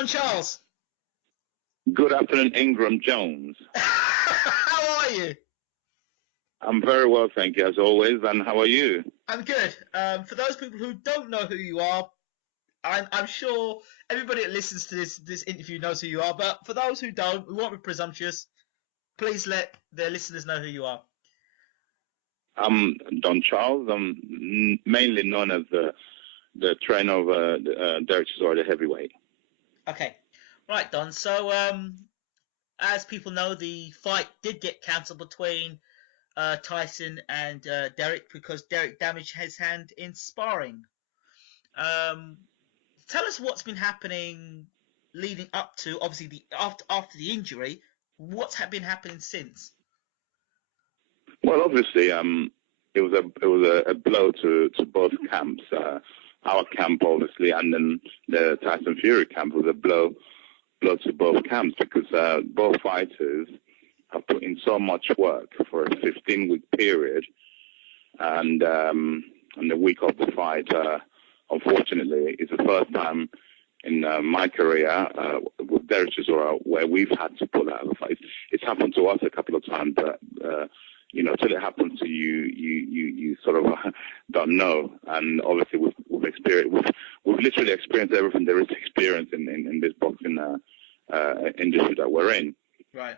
Don Charles. Good afternoon, Ingram Jones. How are you? I'm very well, thank you, as always. And how are you? I'm good. For those people who don't know who you are, I'm sure everybody that listens to this interview knows who you are. But for those who don't, we won't be presumptuous. Please let the listeners know who you are. I'm Don Charles. I'm mainly known as the trainer of Derek Chisora, the heavyweight. Okay. Right, Don. So, as people know, the fight did get cancelled between Tyson and Derek because Derek damaged his hand in sparring. Tell us what's been happening leading up to, obviously, the after the injury. What's been happening since? Well, obviously, it was a blow to both camps. Our camp, obviously, and then the Tyson Fury camp was a blow to both camps because both fighters have put in so much work for a 15-week period, and the week of the fight, unfortunately, it's the first time in my career with Derek Chisora where we've had to pull out of a fight. It's happened to us a couple of times, but till it happens to you, you sort of don't know. And obviously, we've experienced, we've literally experienced everything there is to experience in this boxing industry that we're in. Right.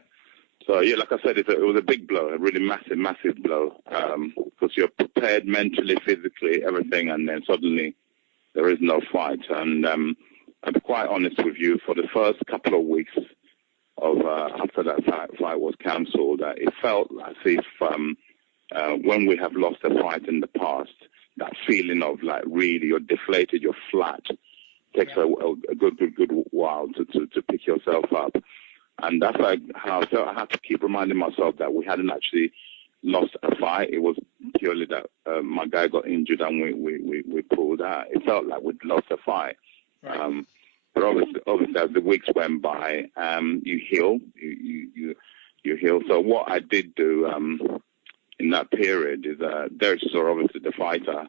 So yeah, like I said, it was a big blow, a really massive blow, because you're prepared mentally, physically, everything, and then suddenly there is no fight. And I'll be quite honest with you, for the first couple of weeks of after that fight was cancelled, it felt as if when we have lost a fight in the past, that feeling of like really you're deflated, you're flat, takes a good while to pick yourself up. And that's like how I felt. I had to keep reminding myself that we hadn't actually lost a fight. It was purely that my guy got injured and we pulled out. It felt like we'd lost a fight. Right. But obviously, as the weeks went by, you heal. You heal. So what I did do in that period is Derek Chisora, obviously the fighter,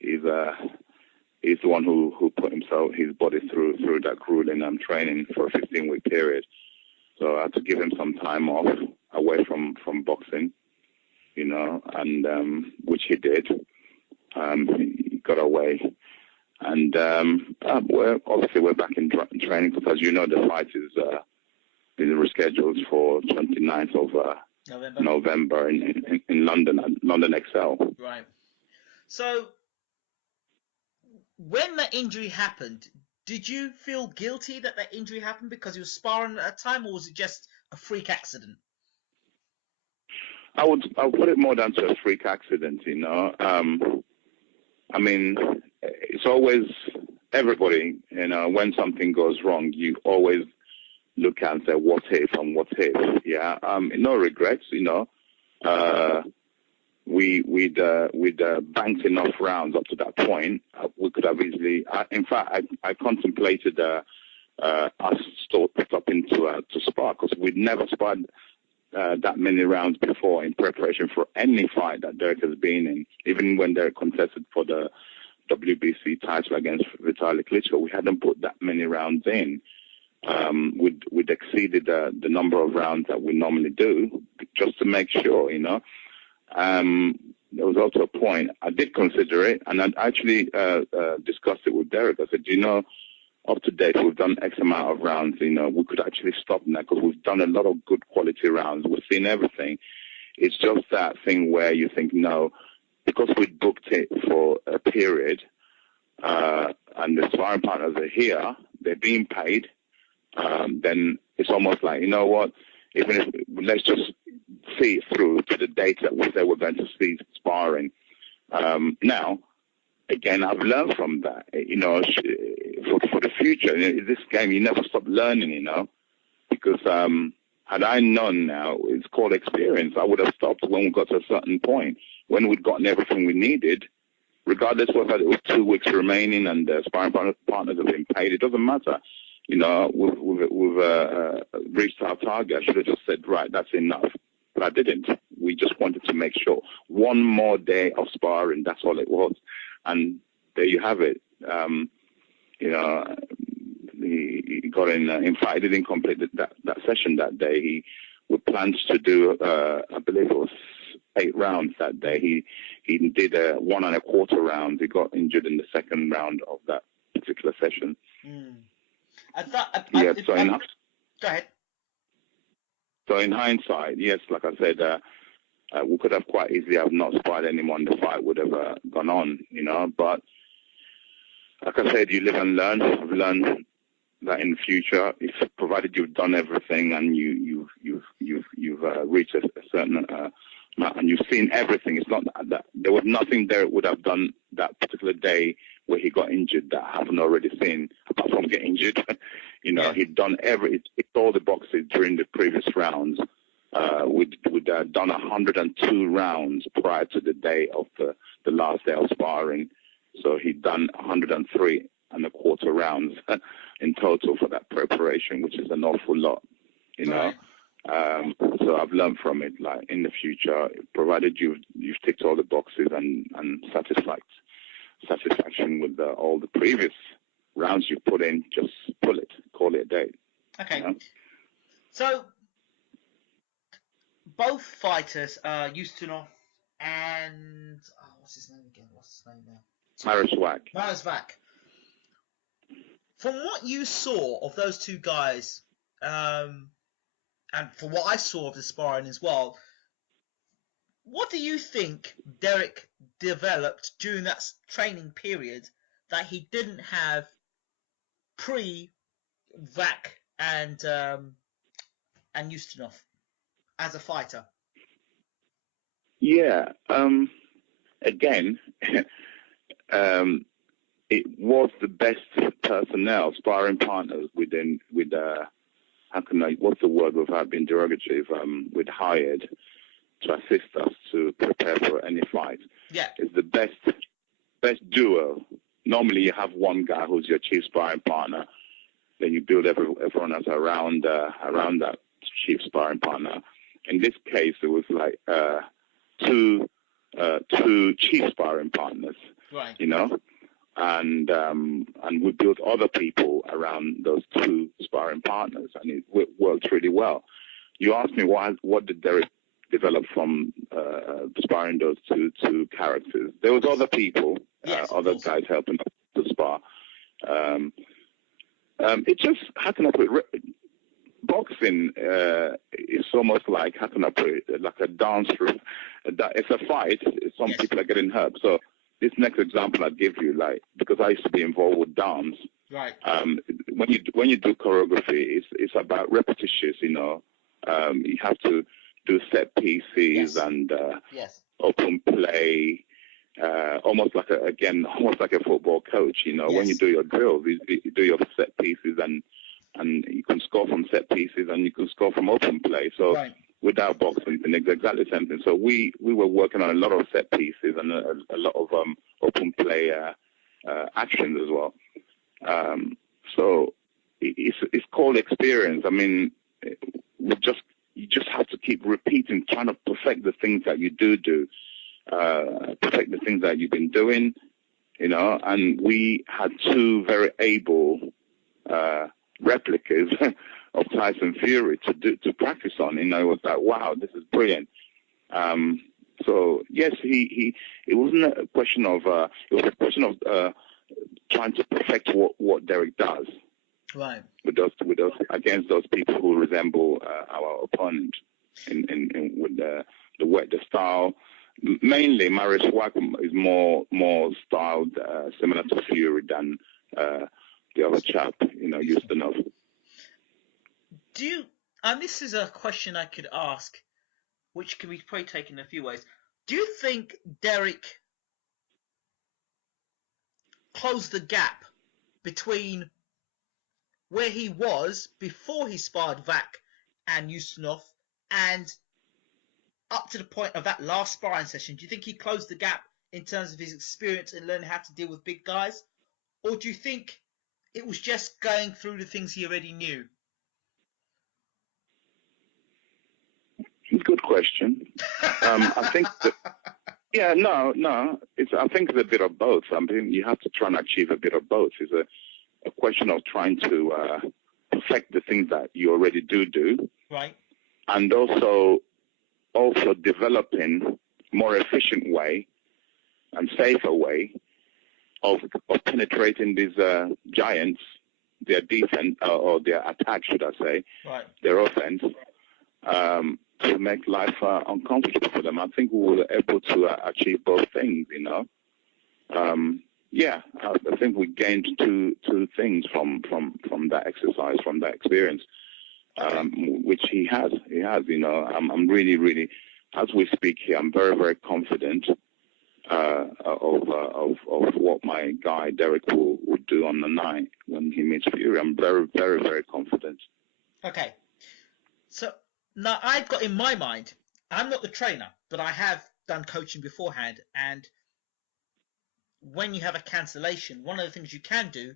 is the one who put his body through that grueling training for a 15-week period. So I had to give him some time off away from boxing, and which he did. He got away. And we're back in training because, as you know, the fight is rescheduled for 29th of November in London, London XL. Right. So when the injury happened, did you feel guilty that injury happened because you were sparring at a time, or was it just a freak accident? I'll put it more down to a freak accident, I mean, it's always everybody, when something goes wrong, you always look and say, what if and what if? Yeah. No regrets, We'd banked enough rounds up to that point. We could have easily. In fact, I contemplated us stopping to spar because we'd never sparred that many rounds before in preparation for any fight that Derek has been in. Even when Derek contested for the WBC title against Vitaly Klitschko, we hadn't put that many rounds in. We'd exceeded the number of rounds that we normally do just to make sure, There was also a point, I did consider it, and I actually discussed it with Derek. I said, up to date, we've done X amount of rounds, we could actually stop now because we've done a lot of good quality rounds. We've seen everything. It's just that thing where you think, no, because we booked it for a period, and the sparring partners are here, they're being paid, then it's almost like, you know what, even if, let's just see it through to the date that we say we're going to see sparring. Now, again, I've learned from that, for the future. In this game, you never stop learning, because had I known now, it's called experience, I would have stopped when we got to a certain point, when we'd gotten everything we needed, regardless whether it was 2 weeks remaining and the sparring partners have been paid. It doesn't matter. We've reached our target. I should have just said, right, that's enough. But I didn't. We just wanted to make sure. One more day of sparring, that's all it was. And there you have it. got in. In fact, he didn't complete that session that day. He with plans to do, I believe it was 8 rounds that day. He did a 1 1/4 round. He got injured in the second round of that particular session. Go ahead. So in hindsight, yes, like I said, we could have quite easily have not sparred anyone. The fight would have gone on, But like I said, you live and learn. I've learned that in the future, if provided you've done everything and you've reached a certain amount and you've seen everything, it's not that there was nothing there would have done that particular day where he got injured that I haven't already seen, apart from getting injured. He'd done it's all the boxes during the previous rounds. We'd done 102 rounds prior to the day of the last day of sparring. So he'd done 103 1/4 rounds in total for that preparation, which is an awful lot, Right. So I've learned from it, like in the future, provided you've ticked all the boxes and satisfaction with all the previous rounds you put in, just pull it, call it a day. Okay. So both fighters, Ustinov and what's his name again? Mariswak. From what you saw of those two guys, and from what I saw of the sparring as well, what do you think Derek developed during that training period that he didn't have pre-Vac and Ustinov as a fighter? Yeah. Again, it was the best personnel, sparring partners with what's the word without being derogatory, we'd hired to assist us to prepare for any fight. Yeah. It's the best duo. Normally you have one guy who's your chief sparring partner, then you build everyone else around that chief sparring partner. In this case, it was like two chief sparring partners, right? And we built other people around those two sparring partners, and it worked really well. You asked me what did Derek develop from sparring those two characters? There was other people, other guys helping us to spar. It just, how can I put it? Boxing is almost like, how can I put it, like a dance room. It's a fight. Some people are getting hurt. So this next example I'd give you, like, because I used to be involved with dance. Right. When you do choreography, it's about repetitious. You have to do set pieces and open play. Almost like a football coach. When you do your drills, you do your set pieces and you can score from set pieces and you can score from open play. So without boxing, it's exactly the same thing. So we were working on a lot of set pieces and a lot of open play actions as well. So it's called experience. I mean, you just have to keep repeating, trying to perfect the things that you do, perfect the things that you've been doing, and we had two very able replicas of Tyson Fury to practice on. It was like, wow, this is brilliant. So yes, it wasn't a question of it was a question of trying to perfect what Derek does. Right. With those against those people who resemble our opponent with the style. Mainly, Mariswak is more styled similar to Fury than the other chap, Ustinov. And this is a question I could ask, which can be probably taken in a few ways. Do you think Derek closed the gap between where he was before he sparred Vac and Ustinov and up to the point of that last sparring session? Do you think he closed the gap in terms of his experience in learning how to deal with big guys? Or do you think it was just going through the things he already knew? Good question. I think that, I think it's a bit of both. I mean, you have to try and achieve a bit of both. It's a question of trying to perfect the things that you already do, Right. and also developing more efficient way and safer way of penetrating these giants, their defense or their attack, should I say, Right. their offense, to make life uncomfortable for them. I think we were able to achieve both things, you know. I think we gained two things from that exercise, from that experience, which he has, you know. I'm really, as we speak here, I'm very, very confident of what my guy Derek will do on the night when he meets Fury. I'm very, very, very confident. Okay. So now I've got in my mind, I'm not the trainer, but I have done coaching beforehand. And when you have a cancellation, one of the things you can do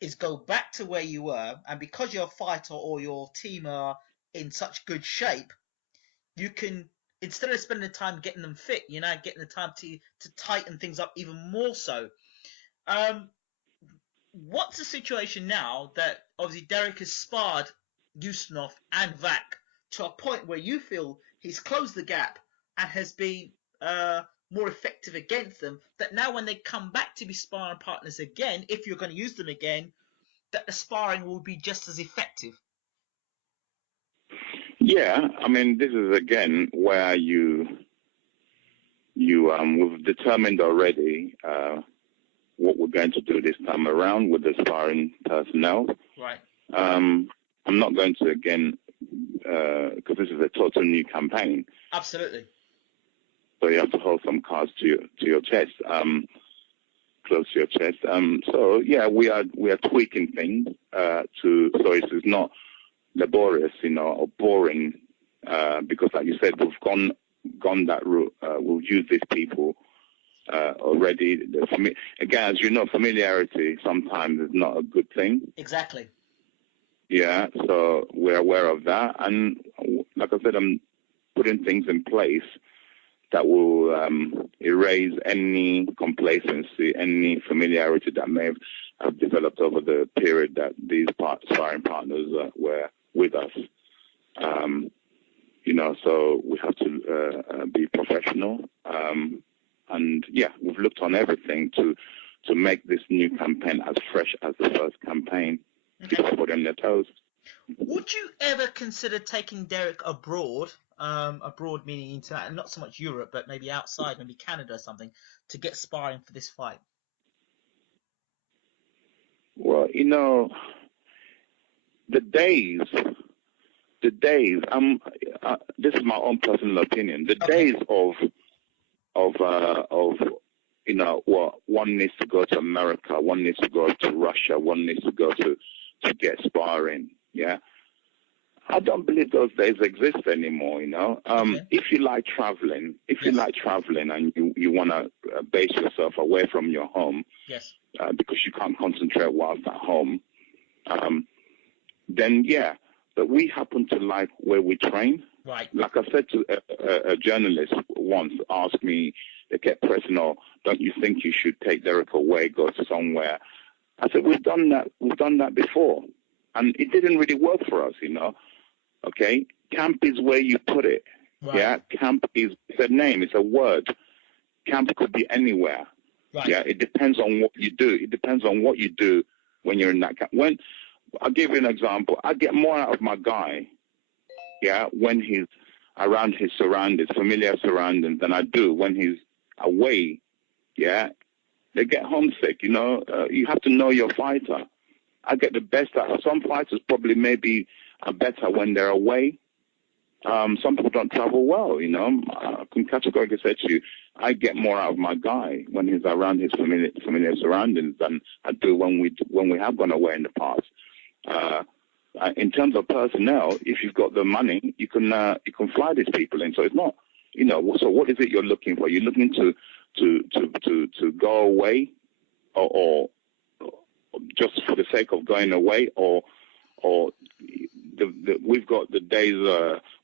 is go back to where you were. And because your fighter or your team are in such good shape, you can, instead of spending the time getting them fit, you know, getting the time to tighten things up even more so. What's the situation now that obviously Derek has sparred Ustinov and Vac to a point where you feel he's closed the gap and has been more effective against them, that now when they come back to be sparring partners again, if you're going to use them again, that the sparring will be just as effective? Yeah, I mean, this is again where we've determined already what we're going to do this time around with the sparring personnel. Right. I'm not going to again, because this is a total new campaign. Absolutely. So you have to hold some cards to your chest, close to your chest. So yeah, we are tweaking things so it's not laborious, you know, or boring, because like you said, we've gone that route. We've used these people already. Again, as you know, familiarity sometimes is not a good thing. Exactly. Yeah, so we're aware of that, and like I said, I'm putting things in place that will erase any complacency, any familiarity that may have developed over the period that these sparring partners were with us. You know, so we have to be professional. And yeah, we've looked on everything to make this new campaign as fresh as the first campaign. Okay. Keep people on their toes. Would you ever consider taking Derek abroad? Abroad meaning into not so much Europe, but maybe outside, maybe Canada or something, to get sparring for this fight? Well, you know, the days. This is my own personal opinion. The days of you know, what one needs to go to America, one needs to go to Russia, one needs to go to get sparring. Yeah, I don't believe those days exist anymore. You know, if you like traveling, and you want to base yourself away from your home, yes, because you can't concentrate whilst at home, then yeah. But we happen to like where we train. Right. Like I said to a journalist once, asked me, they kept pressing, "Oh, don't you think you should take Derek away, go to somewhere?" I said, "We've done that before, and it didn't really work for us, you know." Okay, camp is where you put it. Right. Yeah, camp is a name, it's a word. Camp could be anywhere. Right. Yeah, it depends on what you do. It depends on what you do when you're in that camp. I'll give you an example. I get more out of my guy, yeah, when he's around his surroundings, familiar surroundings, than I do when he's away, yeah. They get homesick, you know. You have to know your fighter. I get the best out of some fighters. Probably maybe are better when they're away. Some people don't travel well, you know. I can categorically say to you, I get more out of my guy when he's around his familiar surroundings than I do when we have gone away in the past. In terms of personnel, if you've got the money, you can fly these people in. So it's not, you know. So what is it you're looking for? You're looking to go away, or just for the sake of going away, or we've got the days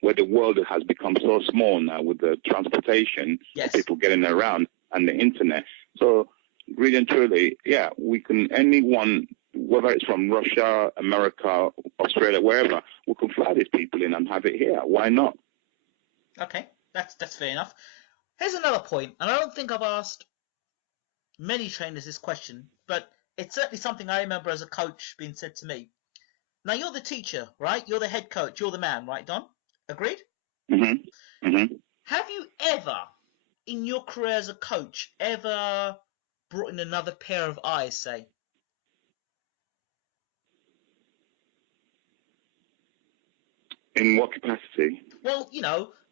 where the world has become so small now with the transportation, yes, people getting around and the internet. So really and truly, yeah, we can anyone whether it's from Russia, America, Australia, wherever, we can fly these people in and have it here. Why not? Okay, that's fair enough. Here's another point, and I don't think I've asked many trainers this question, but it's certainly something I remember as a coach being said to me. Now, you're the teacher, right? You're the head coach. You're the man, right, Don? Agreed? Mm-hmm. Mm-hmm. Have you ever, in your career as a coach, ever brought in another pair of eyes, say? In what capacity? Well,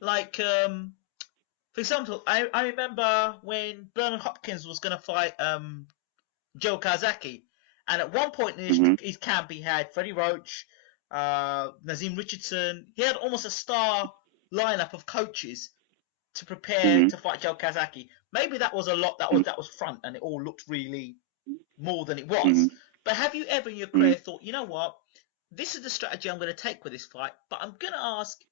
like, for example, I remember when Bernard Hopkins was going to fight Joe Kazaki, and at one point in his camp he had Freddie Roach, Nazim Richardson. He had almost a star lineup of coaches to prepare to fight Joe Kazaki. Maybe that was a lot. That was front, and it all looked really more than it was. But have you ever in your career thought, you know what, this is the strategy I'm going to take with this fight, but I'm going to ask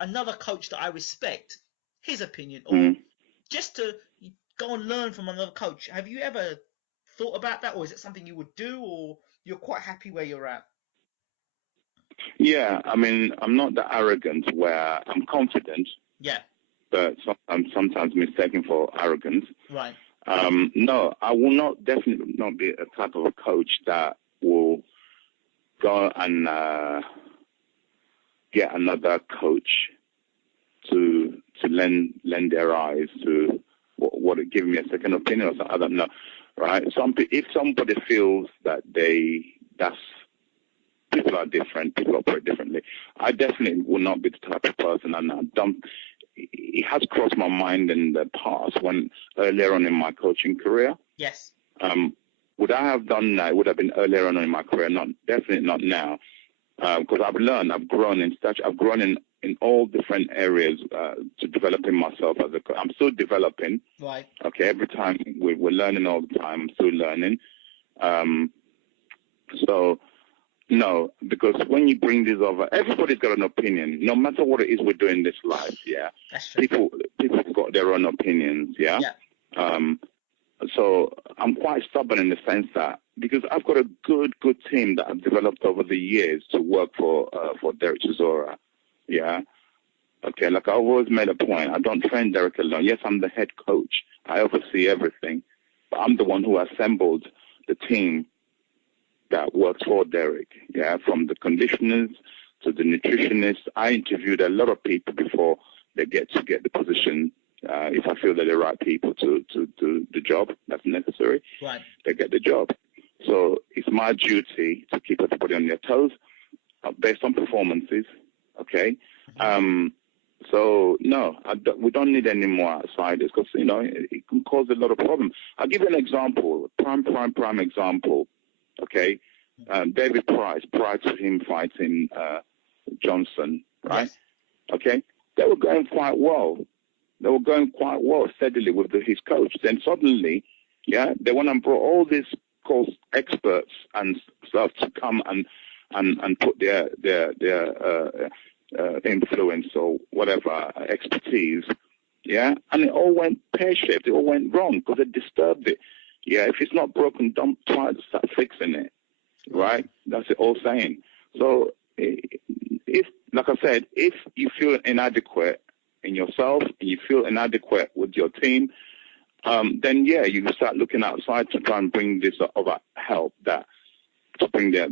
another coach that I respect his opinion, or just to go and learn from another coach? Have you ever thought about that, or is it something you would do, or you're quite happy where you're at? Yeah, I mean, I'm not that arrogant where I'm confident. Yeah. But I'm sometimes mistaken for arrogance. Right. No, I will definitely not be a type of a coach that will go and get another coach to lend their eyes to what give me a second opinion or something. I don't know, right? If somebody feels that people are different, people operate differently, I definitely will not be the type of person, and it has crossed my mind in the past when earlier on in my coaching career. Yes. Would I have done that? It would have been earlier on in my career. Definitely not now. Because I've learned, I've grown in stature, I've grown in all different areas to developing myself as a coach. I'm still developing. Right. Okay. Every time we're learning all the time. I'm still learning. So. No, because when you bring this over, everybody's got an opinion. No matter what it is we do in this life, yeah. That's true. People have got their own opinions, yeah. So I'm quite stubborn in the sense that because I've got a good team that I've developed over the years to work for Derek Chisora, yeah. Okay, like I've always made a point. I don't train Derek alone. Yes, I'm the head coach. I oversee everything, but I'm the one who assembled the team that works for Derek, yeah, from the conditioners to the nutritionists. I interviewed a lot of people before they get the position. If I feel they're the right people to do the job that's necessary, right, they get the job. So it's my duty to keep everybody on their toes based on performances, okay? So, no, we don't need any more outsiders because, it can cause a lot of problems. I'll give you an example, prime example. Okay, David Price, prior to him fighting Johnson, right? Yes. Okay, they were going quite well. They were going quite well steadily with his coach. Then suddenly, yeah, they went and brought all these experts and stuff to come and put their influence or whatever expertise, yeah, and it all went pear-shaped. It all went wrong because it disturbed it. Yeah, if it's not broken, don't try to start fixing it, right? That's the old saying. So, if, like I said, if you feel inadequate in yourself and you feel inadequate with your team, then yeah, you can start looking outside to try and bring this other help to bring their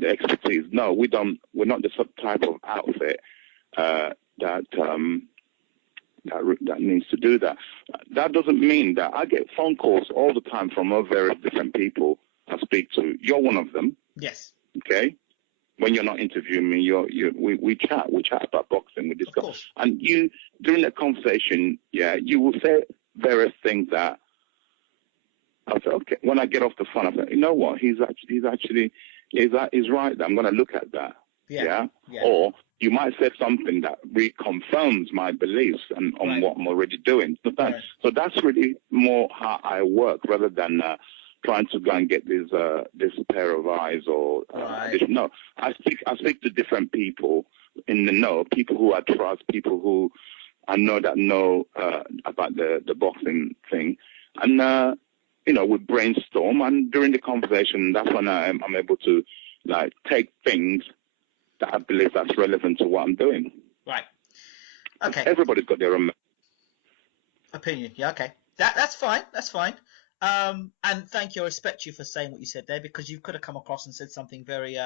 expertise. No, we don't. We're not the type of outfit that needs to do that. That doesn't mean that I get phone calls all the time from various different people I speak to. You're one of them. Yes. Okay. When you're not interviewing me, we chat. We chat about boxing. We discuss. And you, during that conversation, yeah, you will say various things that I say, okay. When I get off the phone, I say, you know what? He's right. I'm going to look at that. Yeah. Or you might say something that reconfirms my beliefs and on what I'm already doing. So that's really more how I work rather than trying to go and get this pair of eyes or no. I speak to different people in the know, people who I trust, people who I know that know about the boxing thing, and we brainstorm, and during the conversation, that's when I'm able to like take things that I believe that's relevant to what I'm doing. Right. Okay. Everybody's got their own opinion. Yeah. Okay. That's fine. That's fine. And thank you. I respect you for saying what you said there, because you could have come across and said something very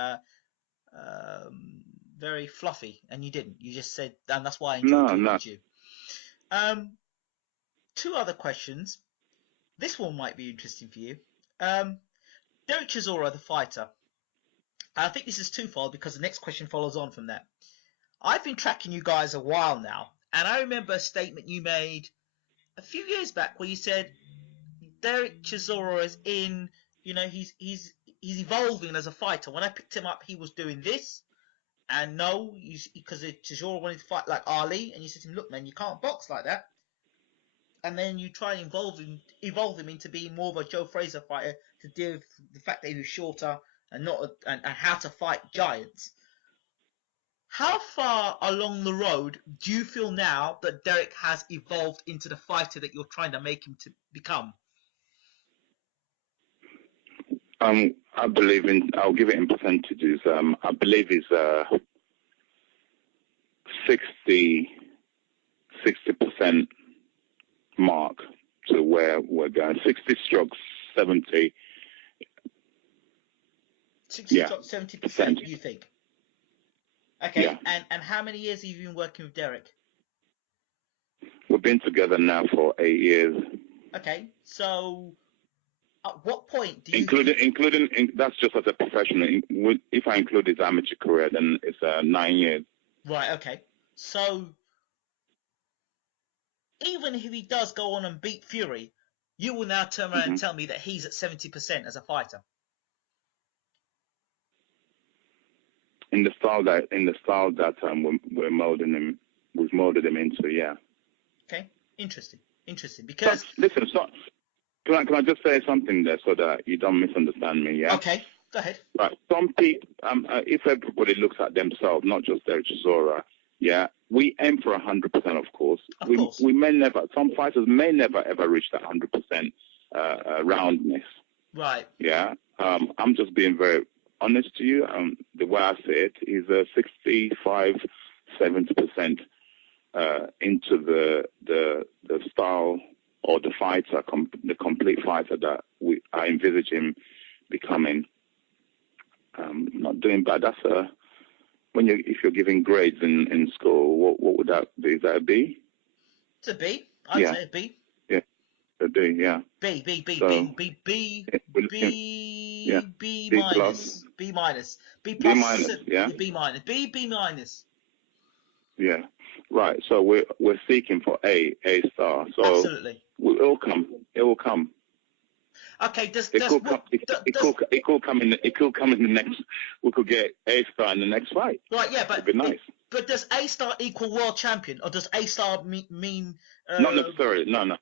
very fluffy, and you didn't. You just said, and that's why I enjoyed talking to you. Two other questions. This one might be interesting for you. Derek Chisora, the fighter. I think this is twofold, because the next question follows on from that. I've been tracking you guys a while now, and I remember a statement you made a few years back where you said Derek Chisora is in, he's evolving as a fighter. When I picked him up, he was doing this, and no, because Chisora wanted to fight like Ali, and you said to him, look, man, you can't box like that. And then you try and evolve him into being more of a Joe Frazier fighter, to deal with the fact that he was shorter and how to fight giants. How far along the road do you feel now that Derek has evolved into the fighter that you're trying to make him to become? I believe I'll give it in percentages. I believe he's 60% mark to where we're going. 60 strokes, 70. 70%, you think? Okay, yeah. and how many years have you been working with Derek? We've been together now for 8 years. Okay, so at what point do you... Including that's just as a professional. If I include his amateur career, then it's 9 years. Right, okay. So even if he does go on and beat Fury, you will now turn around and tell me that he's at 70% as a fighter. In the style that we've molded him into, yeah. Okay, interesting. Because listen, can I just say something there so that you don't misunderstand me? Yeah. Okay, go ahead. Right. Some people, if everybody looks at themselves, not just Derek Chisora, yeah, we aim for 100%, of course. Of course. We may never. Some fighters may never ever reach that 100% roundness. Right. Yeah. I'm just being very honest to you. The way I see it is 65-70% into the style or the fighter, the complete fighter that I envisage him becoming. Not doing bad. That's if you're giving grades in school, what would that be? Is that a B? It's a B. I'd say a B. Yeah, a B. Yeah. B minus. B minus. B plus. B minus. Yeah. B minus. B minus. Yeah. Right. So we're seeking for A star. So absolutely. It will come. Okay. It could come in the next. We could get A star in the next fight. Right. Yeah. But it'd be nice. But does A star equal world champion, or does A star mean? Not necessarily. No.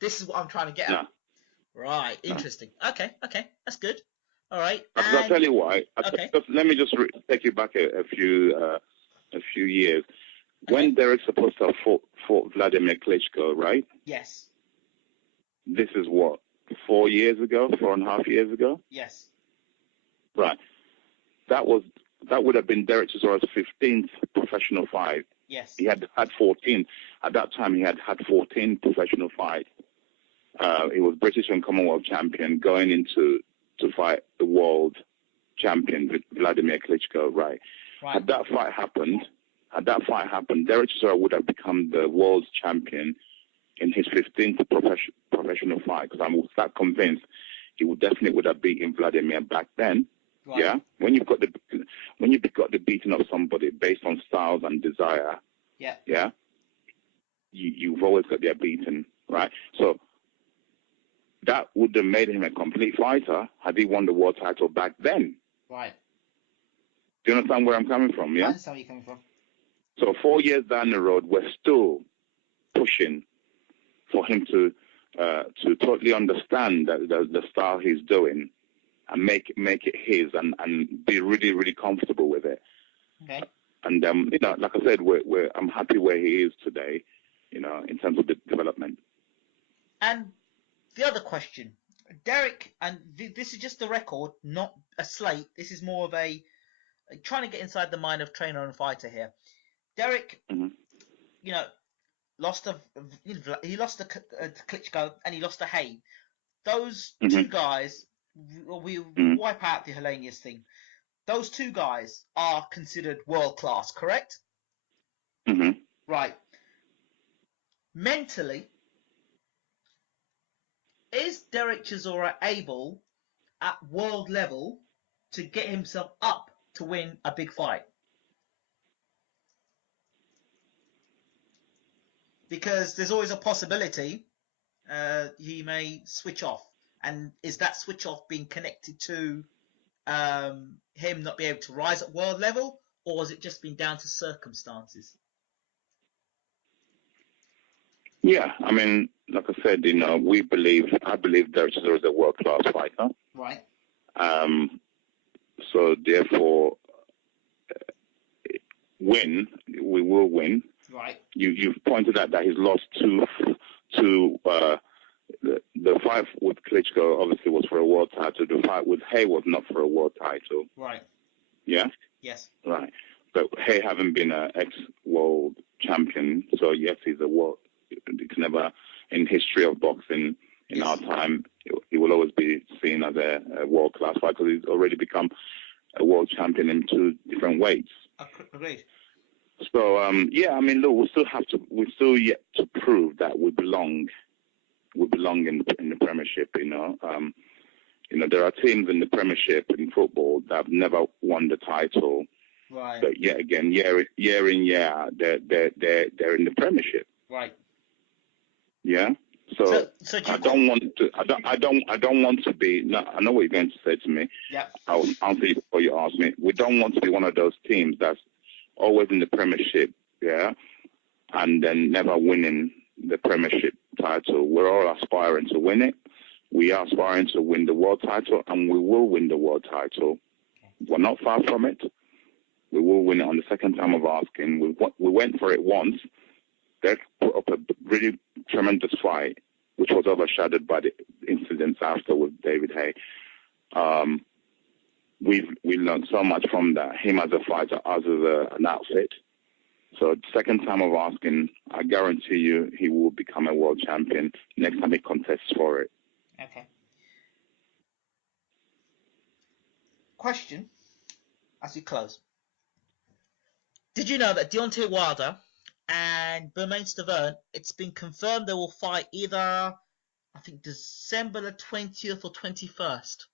This is what I'm trying to get at. Right. Interesting. No. Okay. That's good. All right. I'll tell you why. Okay. Let me just take you back a few years. Okay. When Derek's supposed to have fought Vladimir Klitschko, right? Yes. This is what, 4.5 years ago? Yes. Right. That would have been Derek Chisora's 15th professional fight. Yes. He had 14. At that time, he had 14 professional fights. He was British and Commonwealth champion going into to fight the world champion, Vladimir Klitschko, right? Had that fight happened, Derek Chisora would have become the world champion in his 15th professional fight, because I'm that convinced he would have beaten Vladimir back then. Right. Yeah, when you've got the beating of somebody based on styles and desire. Yeah, you've always got their beaten, right? So that would have made him a complete fighter had he won the world title back then. Right. Do you understand where I'm coming from? Yeah. I understand where you're coming from. So 4 years down the road, we're still pushing for him to totally understand the style he's doing and make it his and be really, really comfortable with it. Okay. And like I said, I'm happy where he is today, in terms of the development. And the other question, Derek, and this is just a record, not a slate. This is more of a trying to get inside the mind of trainer and fighter here. Derek, you know, he lost to Klitschko and he lost to Hay. Those two guys, we wipe out the Hellenius thing. Those two guys are considered world class, correct? Right. Mentally, is Derek Chisora able at world level to get himself up to win a big fight? Because there's always a possibility he may switch off. And is that switch off being connected to him not being able to rise at world level, or has it just been down to circumstances? Yeah, I mean, like I said, I believe Derek Chisora is a world-class fighter. Right. So therefore, we will win. Right. You've pointed out that he's lost to the fight with Klitschko obviously was for a world title. The fight with Hay was not for a world title. Right. Yeah? Yes. Right. But Hay having been an ex-world champion, so yes, he's a world. It's never in history of boxing in our time. He will always be seen as a world-class fighter because he's already become a world champion in 2 different weights. Agreed. So yeah, I mean, look, we're still yet to prove that we belong in the Premiership. There are teams in the Premiership in football that have never won the title. Right. But yet again, year in year out, they're in the Premiership. Right. Yeah. So I don't want to be. No, I know what you're going to say to me. Yeah. I'll answer you before you ask me. We don't want to be one of those teams that's always in the Premiership, yeah, and then never winning the Premiership title. We're all aspiring to win it. We are aspiring to win the world title, and we will win the world title. We're not far from it. We will win it on the second time of asking. We went for it once. They put up a really tremendous fight, which was overshadowed by the incidents after with David Hay. We learned so much from that, him as a fighter, us as an outfit. So second time of asking, I guarantee you he will become a world champion next time he contests for it. Okay. Question, as we close. Did you know that Deontay Wilder and Bermane Stiverne, it's been confirmed they will fight either, I think, December the 20th or 21st?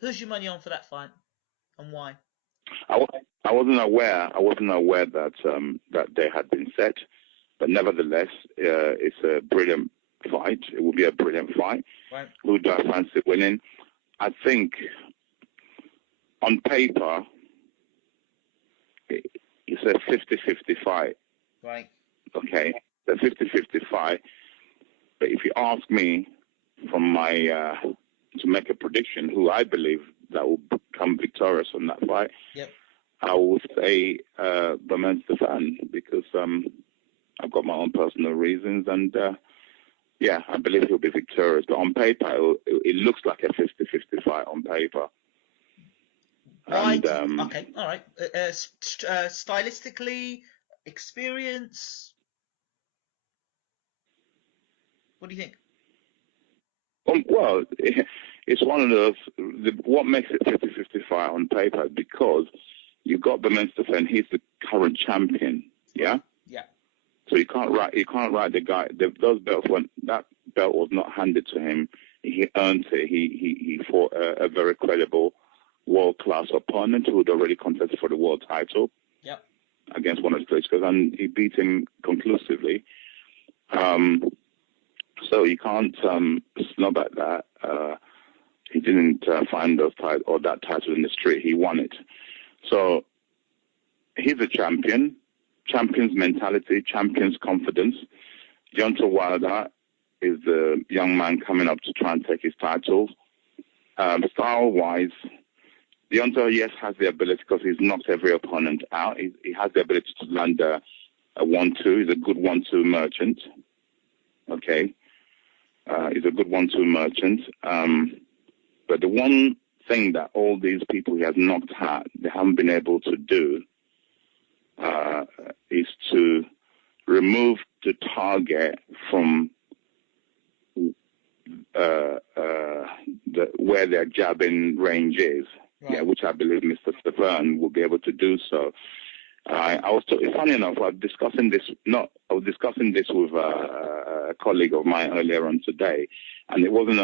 Who's your money on for that fight, and why? I wasn't aware that that they had been set, but nevertheless, it's a brilliant fight. It will be a brilliant fight. Right. Who do I fancy winning? I think on paper it's a 50-50 fight. Right. Okay, a 50-50 fight. But if you ask me, from my to make a prediction, who I believe that will become victorious on that fight, yep, I will say Bermane Stiverne, because I've got my own personal reasons, and yeah, I believe he'll be victorious. But on paper, it looks like a 50-50 fight on paper. Why? And, okay, all right. Stylistically, experience. What do you think? Well, it's one of those. What makes it 50-50 fight on paper? Because you've got Bermane Stiverne. He's the current champion. Yeah. Yeah. So you can't write the guy. Those belts, when that belt was not handed to him, he earned it. He fought a very credible, world-class opponent who had already contested for the world title. Yep. Against one of the Klitschkos, and he beat him conclusively. So you can't snub at that. He didn't find that title in the street. He won it. So he's a champion. Champion's mentality, champion's confidence. Deontay Wilder is the young man coming up to try and take his titles. Style-wise, Deontay, yes, has the ability, because he's knocked every opponent out. He has the ability to land a 1-2. He's a good 1-2 merchant. Okay, he's a good 1-2 merchant. But the one thing that all these people he has knocked out, they haven't been able to do, is to remove the target from where their jabbing range is. Right. Yeah, which I believe Mr. Stefan will be able to do so. It's funny enough, I was discussing this with a colleague of mine earlier on today, and it wasn't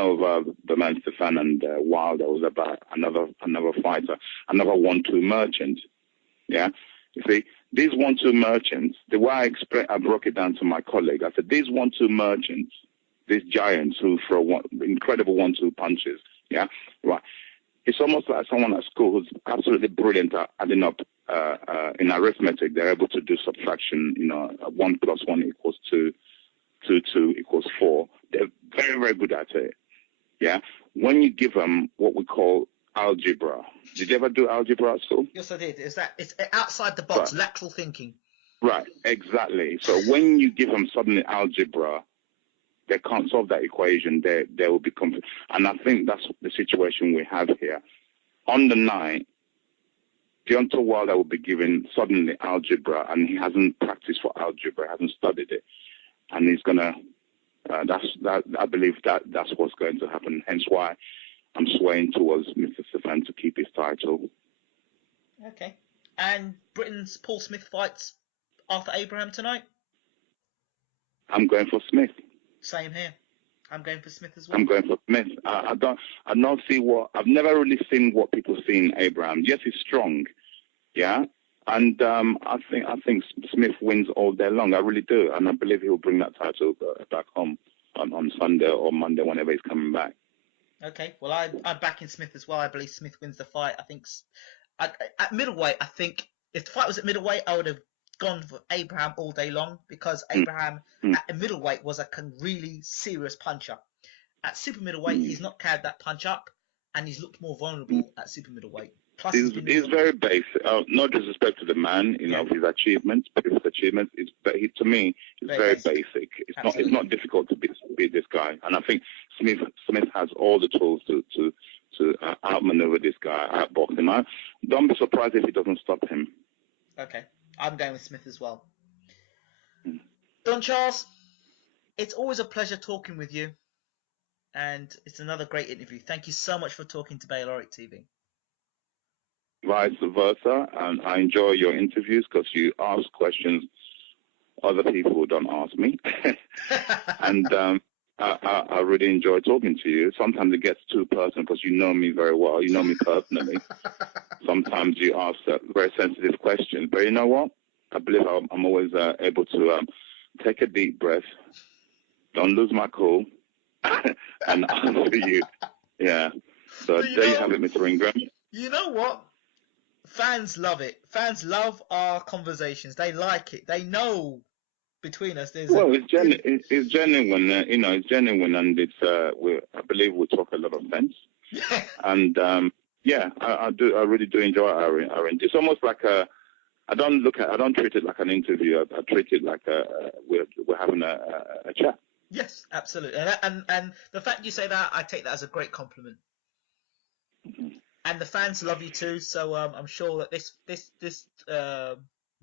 over the man Stefan and Wilder. It was about another fighter, another 1-2 merchant. Yeah, you see, these 1-2 merchants. The way I broke it down to my colleague, I said these 1-2 merchants, these giants who throw incredible 1-2 punches. Yeah, right. It's almost like someone at school who's absolutely brilliant at adding up in arithmetic. They're able to do subtraction. 1 + 1 = 2, 2 + 2 = 4. They're very, very good at it. Yeah. When you give them what we call algebra, did you ever do algebra at school? Yes, I did. It's outside the box, right. Lateral thinking. Right. Exactly. So when you give them suddenly algebra, they can't solve that equation. They will be confused. And I think that's the situation we have here. On the night, Deontay Wilder will be given suddenly algebra, and he hasn't practiced for algebra, hasn't studied it, and he's gonna. I believe that's what's going to happen. Hence why I'm swaying towards Mr. Stefan to keep his title. Okay. And Britain's Paul Smith fights Arthur Abraham tonight. I'm going for Smith. Same here. I'm going for Smith as well. I'm going for Smith. I've never really seen what people see in Abraham. Yes, he's strong, yeah, and I think Smith wins all day long. I really do, and I believe he'll bring that title back home on Sunday or Monday, whenever he's coming back. Okay, well, I'm backing Smith as well. I believe Smith wins the fight. I think at middleweight, I think if the fight was at middleweight, I would have gone for Abraham all day long, because Abraham at middleweight was a really serious puncher. At super middleweight, he's not carried that punch up, and he's looked more vulnerable at super middleweight. Plus, he's very basic. No disrespect to the man, of his achievements, but his achievements to me is very basic. It's not difficult to beat this guy, and I think Smith has all the tools to outmaneuver this guy, outbox him. Don't be surprised if he doesn't stop him. Okay. I'm going with Smith as well. Don Charles, it's always a pleasure talking with you, and it's another great interview. Thank you so much for talking to Bayloric TV. Vice versa, and I enjoy your interviews because you ask questions other people don't ask me, and I really enjoy talking to you. Sometimes it gets too personal because you know me very well. You know me personally. Sometimes you ask very sensitive questions, but you know what? I believe I'm always able to take a deep breath, don't lose my cool, and answer you. Yeah. So there you have it, Mr. Ingram. You know what? Fans love it. Fans love our conversations. They like it. They know between us there's it's genuine. It's genuine. It's genuine, and it's. I believe we talk a lot of sense. And I do. I really do enjoy our. It's almost like a. I don't treat it like an interview. I treat it like we're having a chat. Yes, absolutely. And the fact you say that, I take that as a great compliment. Mm-hmm. And the fans love you too. So I'm sure that this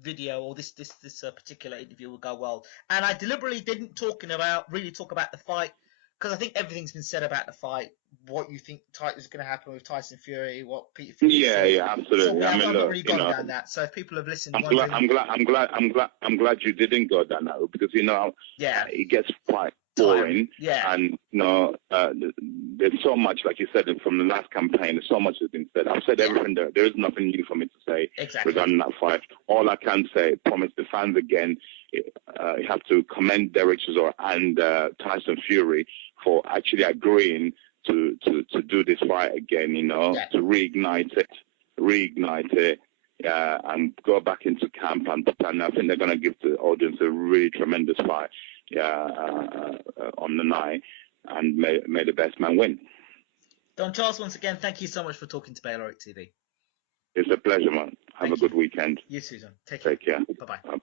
video or this particular interview will go well. And I deliberately didn't talk about the fight, because I think everything's been said about the fight. What you think is going to happen with Tyson Fury? What Peter Fury? Yeah, absolutely. So, I've not really gone down that. So if people have listened, I'm glad you didn't go down that route, because it gets quite boring. Yeah. And there's so much, like you said, from the last campaign. There's so much has been said. I've said everything. There is nothing new for me to say regarding that fight. All I can say, promise the fans again, you have to commend Derek Chisora and Tyson Fury for actually agreeing to do this fight again, to reignite it, and go back into camp and I think they're going to give the audience a really tremendous fight on the night, and may the best man win. Don Charles, once again, thank you so much for talking to Bayloric TV. It's a pleasure, man. Have a good weekend. You too, John. Take care. Take care. Bye-bye.